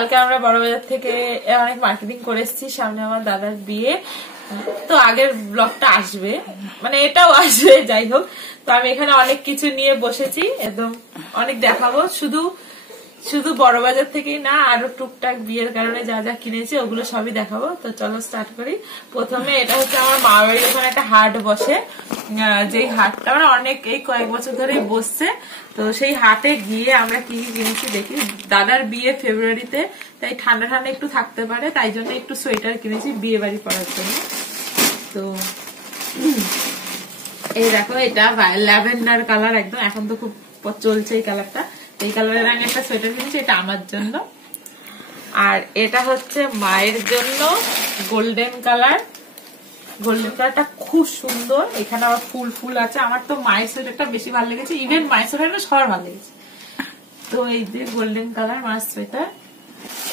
কালকে আমরা বড়বাজার থেকে অনেক মার্কেটিং করে এসেছি, সামনে আমার দাদার বিয়ে, তো আগের ব্লগটা আসবে, মানে এটাও আসবে, যাই হোক। তো আমি এখানে অনেক কিছু নিয়ে বসেছি, একদম অনেক দেখাবো, শুধু শুধু বড়বাজার থেকেই না, আরো টুকটাক বিয়ের কারণে যা যা কিনেছি ওগুলো সবই দেখাবো। তো চলো স্টার্ট করি। প্রথমে এটা হচ্ছে আমার মা বাড়ির ওখানে একটা হাট বসে, যেই হাটটা মানে অনেক এই কয়েক বছর ধরেই বসছে। তো সেই হাটে গিয়ে আমরা কি কি কিনেছি দেখি। দাদার বিয়ে ফেব্রুয়ারিতে, তাই ঠান্ডা ঠান্ডা একটু থাকতে পারে, তাই জন্য একটু সোয়েটার কিনেছি বিয়ে বাড়ি পরার জন্য। তো এই দেখো, এটা ল্যাভেন্ডার কালার, একদম এখন তো খুব চলছে এই কালারটা। এই কালারের আমি একটা সোয়েটার কিনেছি, এটা আমার জন্য। আর এটা হচ্ছে মায়ের জন্য গোল্ডেন কালার। গোল্ডেন কালারটা খুব সুন্দর, এখানে আবার ফুল ফুল আছে। আমার তো মায়ের সোয়েটারটা বেশি ভালো লেগেছে, ইভেন মায়ের সোয়েটারটা সবার ভালো লেগেছে। তো এই যে গোল্ডেন কালার মায়ের সোয়েটার।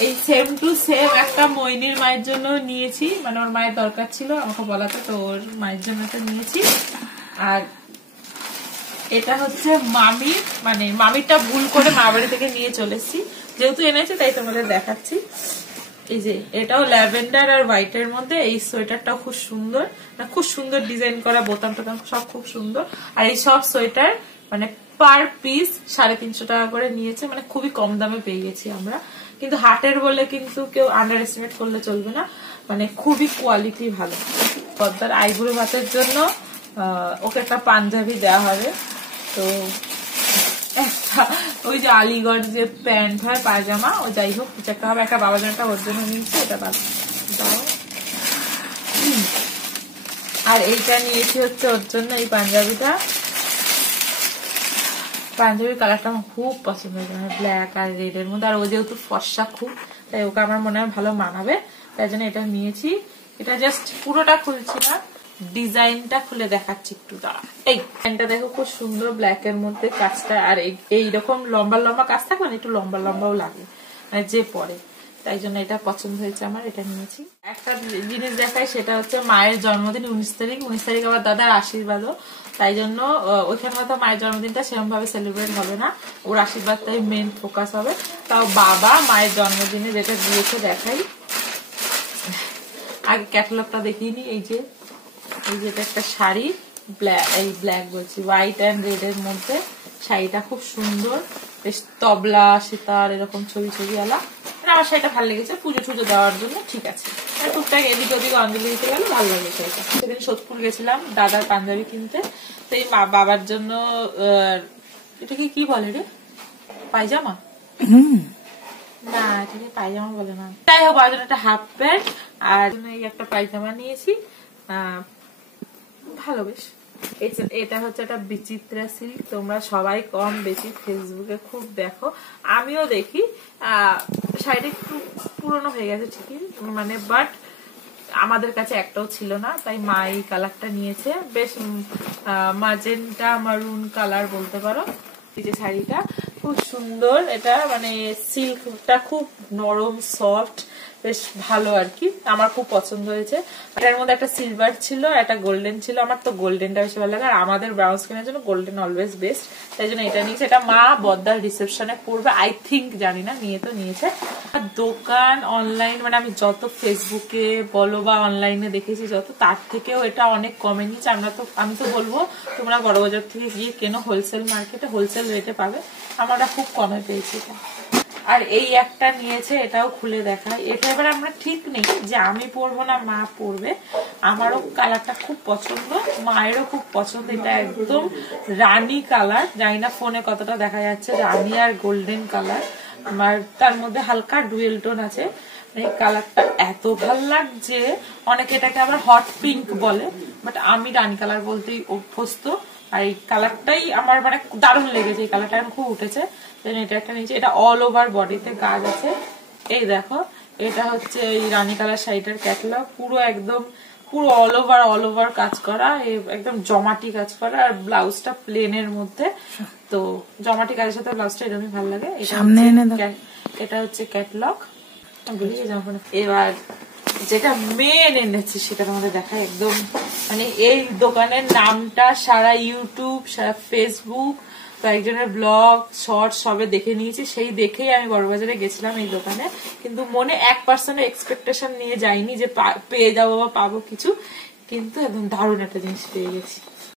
এই সেম টু সেম একটা মইনির মায়ের জন্য নিয়েছি, মানে ওর মায়ের দরকার ছিল আমাকে বলাতে, তো ওর মায়ের জন্য একটা নিয়েছি। আর এটা হচ্ছে মামির, মানে মামিরটা ভুল করে মা বাড়ি থেকে নিয়ে চলে এসেছি, যেহেতু এনেছে তাই তোমাদের দেখাচ্ছি। এই যে এটাও ল্যাভেন্ডার আর হোয়াইট এর মধ্যে। এই সোয়েটারটাও খুব সুন্দর, খুব সুন্দর ডিজাইন করা, বোতাম টোতাম সব খুব সুন্দর। আর এই সব সোয়েটার মানে পার পিস 350 টাকা করে নিয়েছে, মানে খুবই কম দামে পেয়ে গেছি আমরা। কিন্তু হাটের বলে কিন্তু কেউ আন্ডার এস্টিমেট করলে চলবে না, মানে খুবই কোয়ালিটি ভালো। পদ্মার আইবুড়ো ভাতের জন্য ওকে একটা পাঞ্জাবি দেওয়া হবে। তো একটা ওই যে আলিগড় যে প্যান্ট হয় পায়জামা, ও যাই হোক কিছু একটা হবে, একটা বাবার জন্য একটা ওর জন্য নিয়েছি, এটা দাও। আর এইটা নিয়েছি হচ্ছে ওর জন্য, এই পাঞ্জাবিটা। পাঞ্জাবির কালারটা আমার খুব পছন্দ হয়েছে, মানে ব্ল্যাক আর রেড এর মধ্যে। আর ও যেহেতু ফর্সা খুব, তাই ওকে আমার মনে হয় ভালো মানাবে, তাই জন্য এটা নিয়েছি। এটা জাস্ট পুরোটা খুলছি না, ডিজাইনটা খুলে দেখাচ্ছি একটু দাঁড়া। এই ডিজাইনটা দেখো, খুব সুন্দর ব্ল্যাক এর মধ্যে কাজটা। আর এইরকম লম্বা লম্বা কাজ থাকবে না, একটু লম্বা লম্বাও লাগে মানে যে পরে, তাই জন্য এটা পছন্দ হয়েছে আমার, এটা নিয়েছি। একটা জিনিস দেখাই, সেটা হচ্ছে মায়ের জন্মদিন 19 তারিখ। 19 তারিখ আবার দাদার আশীর্বাদও, তাই জন্য ওইখানে হয়তো মায়ের জন্মদিনটা সেরকম ভাবে সেলিব্রেট হবে না, ওর আশীর্বাদটাই মেন ফোকাস হবে। তাও বাবা মায়ের জন্মদিনে যেটা দিয়েছে দেখাই। আগে ক্যাটালগটা দেখিয়ে নি। এই যে এটা একটা শাড়ি, ব্ল্যাক বলছি, হোয়াইট অ্যান্ড রেড এর মধ্যে। শাড়িটা খুব সুন্দর, বেশ তবলা সিতার এরকম ছবি ছবি আলা। আমার শাড়িটা ভালো লেগেছে, পুজো টুজো দেওয়ার জন্য ঠিক আছে। টুকটাক এদিক ওদিক অঞ্জলি দিতে গেলে ভালো লাগে শাড়িটা। সেদিন সোদপুর গেছিলাম দাদার পাঞ্জাবি কিনতে, তো এই বাবার জন্য এটাকে কি বলে রে, পায়জামা? না, এটাকে পায়জামা বলে না। যাই হোক, বাবার জন্য একটা হাফ প্যান্ট আর এই একটা পায়জামা নিয়েছি, ভালো বেশ। এটা হচ্ছে একটা বিচিত্রা সিল্ক, তোমরা সবাই কম বেশি ফেসবুকে খুব দেখো, আমিও দেখি। শাড়িটা একটু পুরনো হয়ে গেছে ঠিকই, মানে বাট আমাদের কাছে একটাও ছিল না, তাই মা এই কালারটা নিয়েছে। বেশ মাজেন্টা মারুন কালার বলতে পারো। এই যে শাড়িটা খুব সুন্দর, এটা মানে সিল্কটা খুব নরম সফট, বেশ ভালো আর কি, আমার খুব পছন্দ হয়েছে। এটার মধ্যে একটা সিলভার ছিল, একটা গোল্ডেন ছিল, আমার তো গোল্ডেনটা বেশি ভালো লাগে। আর আমাদের ব্রাউন স্কিনের জন্য গোল্ডেন অলওয়েজ বেস্ট, তাই জন্য এটা নিয়েছে। এটা মা বদ্দার রিসেপশনে পড়বে আই থিঙ্ক, জানি না, নিয়ে তো নিয়েছে। দোকান অনলাইন, মানে আমি যত ফেসবুকে বলো বা অনলাইনে দেখেছি যত, তার থেকেও এটা অনেক কমে নিয়েছে। আমি তো বলবো তোমরা বড়বাজার থেকে গিয়ে কেনো, হোলসেল মার্কেটে হোলসেল রেটে পাবে, আমরা খুব কমে পেয়েছি এটা। আর এই একটা নিয়েছে, এটাও খুলে দেখায়। এটা এবার আমরা ঠিক নেই যে আমি পরবো না মা পরবে, আমারও কালারটা খুব পছন্দ, মায়েরও খুব পছন্দ। এটা একদম রানী কালার, জানি না ফোনে কতটা দেখা যাচ্ছে, রানী আর গোল্ডেন কালার, আমার তার মধ্যে হালকা ডুয়েল টোন আছে। এই কালারটা এত ভাল লাগছে, অনেকে এটাকে আবার হট পিঙ্ক বলে, বাট আমি রানী কালার বলতেই অভ্যস্ত। আর এই কালারটাই আমার মানে দারুণ লেগেছে, এই কালারটা খুব উঠেছে। এটা একটা নিচে, এটা অল ওভার বডিতে কাজ আছে। এই দেখো, এটা হচ্ছে এই রানী কালার শাড়িটার ক্যাটালগ, পুরো একদম পুরো অল ওভার কাজ করা, একদম জমাটি কাজ করা। আর ব্লাউজটা প্লেনের মধ্যে, তো জমাটি কাজের সাথে ব্লাউজটা এরকমই ভালো লাগে। এটা হচ্ছে ক্যাটালগ। এবার যেটা মেন এনেছি সেটা তোমাদের দেখায়, একদম মানে এই দোকানের নামটা সারা ইউটিউব, সারা ফেসবুক, তো একজনের ব্লগ শর্ট সবে দেখে নিয়েছি, সেই দেখেই আমি বড়বাজারে গেছিলাম এই দোকানে, কিন্তু মনে 1% এক্সপেকটেশন নিয়ে যাইনি যে পেয়ে যাবো বা পাবো কিছু, কিন্তু একদম দারুণ একটা জিনিস পেয়ে গেছি।